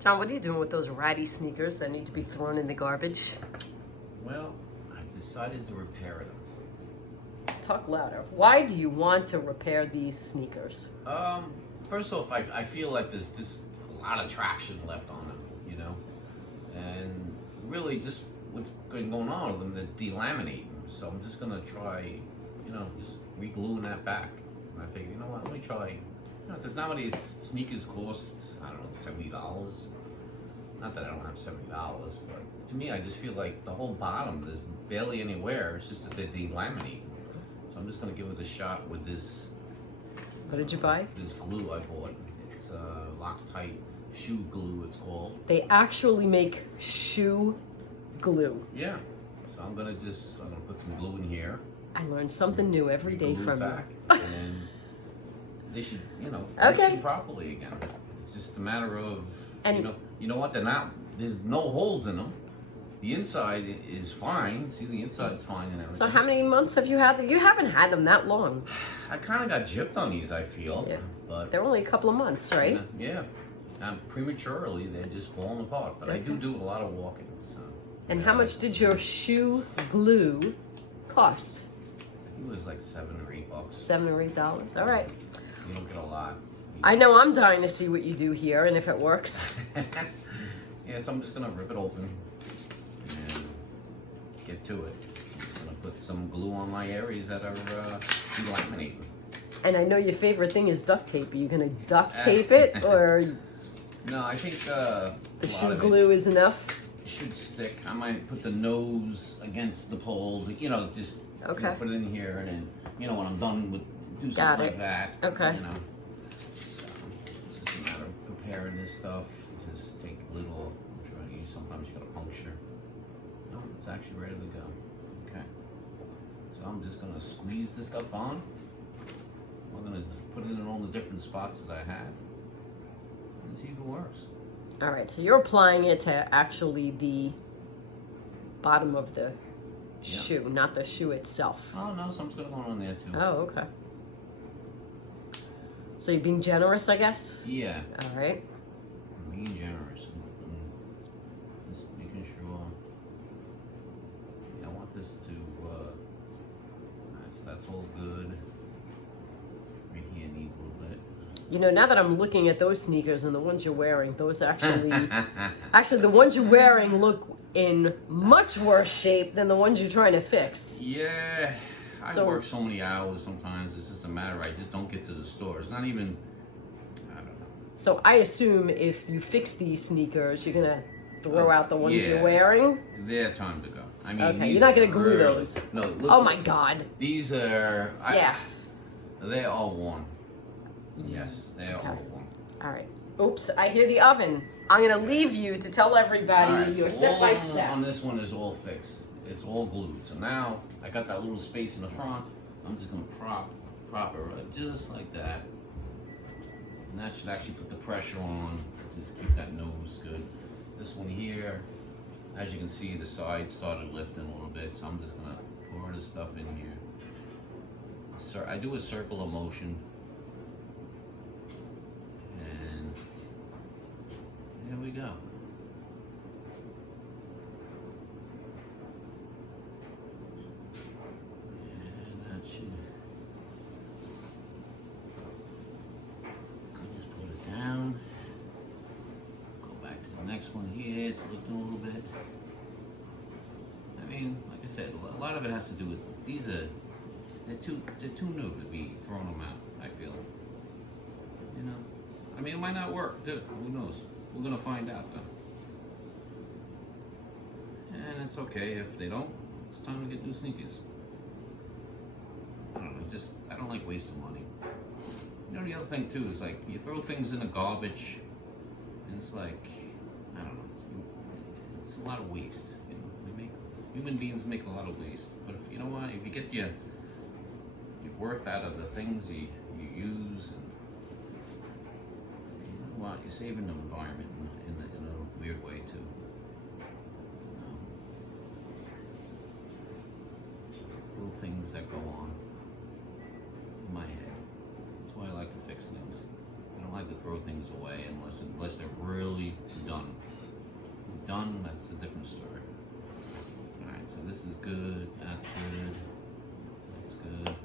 John, what are you doing with those ratty sneakers that need to be thrown in the garbage? Well, I decided to repair them. Talk louder. Why do you want to repair these sneakers? First off, I feel like there's just a lot of traction left on them, you know? And really just what's been going on with them, they're delaminating. So I'm just gonna try, just re-gluing that back. And I figured, you know what, let me try, because nowadays sneakers cost, I don't know, $70. Not that I don't have $70, but to me, I just feel like the whole bottom, there's barely any wear. It's just that they're delaminating. So I'm just gonna give it a shot with this. What did you buy? This glue I bought. It's Loctite shoe glue, it's called. They actually make shoe glue. Yeah. So I'm gonna put some glue in here. I learn something new every day Glue from back, you. and they should, Okay. function properly again. It's just a matter of, And you know what? There's no holes in them. The inside is fine. See, the inside's fine and everything. so how many months have you had them? You haven't had them that long. I kind of got gypped on these, I feel. Yeah. But They're only a couple of months, right? yeah. Prematurely, they're just falling apart. But I do a lot of walking. So. And how much did your shoe glue cost? It was like $7 or $8. $7 or $8. All right. You don't get a lot. I know I'm dying to see what you do here and if it works. Yeah, so I'm just gonna rip it open and get to it. I'm just gonna put some glue on my areas that are delaminating. And I know your favorite thing is duct tape. Are you gonna duct tape it, or No, I think the shoe glue is enough? Should stick. I might put the nose against the pole. Just Okay. put it in here, and then when I'm done with do Got something it. like that. Okay. So it's just a matter of preparing this stuff. Just take the lid off. I'm trying to sometimes you gotta puncture. No, it's actually ready to go. Okay. So I'm just gonna squeeze this stuff on. I'm gonna put it in all the different spots that I have and see if it works. All right, so you're applying it to actually the bottom of the shoe, not the shoe itself. Oh no, some's gonna go on there too. Oh, okay. So you're being generous, I guess? Yeah. All right. I'm being generous. Just making sure. I want this to. So that's all good. Right here needs a little bit. Now that I'm looking at those sneakers and the ones you're wearing, those actually, the ones you're wearing look in much worse shape than the ones you're trying to fix. Yeah. I work so many hours sometimes. It's just a matter. I just don't get to the store. It's not even. I don't know. So I assume if you fix these sneakers, you're gonna throw out the ones yeah. you're wearing. They're time to go. I mean, okay, you're not gonna glue those. No. Look, oh my God. These are. Yeah. They're all worn. Yes, they're all worn. All right. Oops, I hear the oven. I'm gonna leave you to tell everybody your step by step. On this one is all fixed. It's all glued. So now I got that little space in the front. I'm just gonna prop it right just like that. And that should actually put the pressure on to just keep that nose good. This one here, as you can see, the side started lifting a little bit. So I'm just gonna pour this stuff in here. I do a circular motion. And there we go. It's lifting a little bit. I mean, like I said, a lot of it has to do with they're too new to be throwing them out. I feel. I mean, it might not work. Who knows? We're gonna find out though. And it's okay if they don't. It's time to get new sneakers. I don't know. I don't like wasting money. The other thing too is like you throw things in the garbage, and it's like. I don't know. It's a lot of waste. Human beings make a lot of waste. But if you get your worth out of the things you use, and you're saving the environment in a weird way too. So, little things that go on in my head. That's why I like to fix things. I don't don't like to throw things away unless they're really done. Done, that's a different story. Alright, so this is good, that's good, that's good. A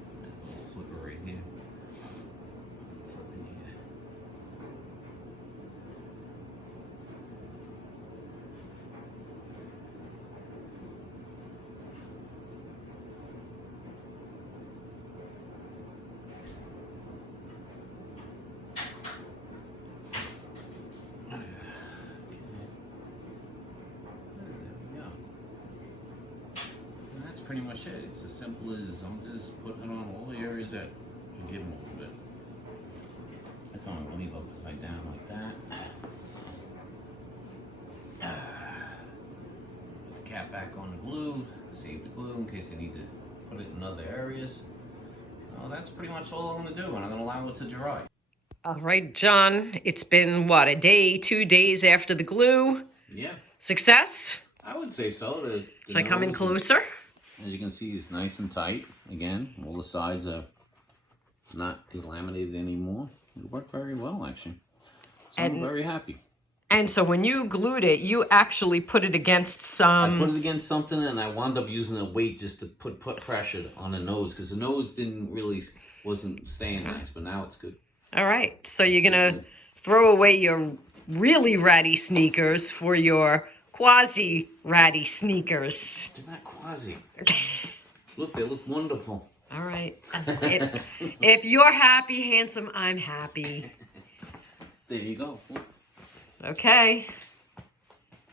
little flipper right here. Flip in here. Pretty much it. It's as simple as I'm just putting it on all the areas that can give them a little bit. That's only going to leave upside down like that. Put the cap back on the glue, save the glue in case I need to put it in other areas. Well, that's pretty much all I'm going to do, and I'm going to allow it to dry. All right, John, it's been, what, a day, 2 days after the glue? Yeah. Success? I would say so. Should I come in closer? As you can see, it's nice and tight. Again, all the sides are not delaminated anymore. It worked very well, actually. So I'm very happy. And so when you glued it, you actually put it against some... I put it against something, and I wound up using a weight just to put pressure on the nose, because the nose wasn't staying nice, but now it's good. All right. So you're going to throw away your really ratty sneakers for your quasi-ratty sneakers. They're not quasi. Look, they look wonderful. All right. If you're happy, handsome, I'm happy. There you go. Okay.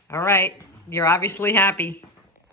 All right. You're obviously happy.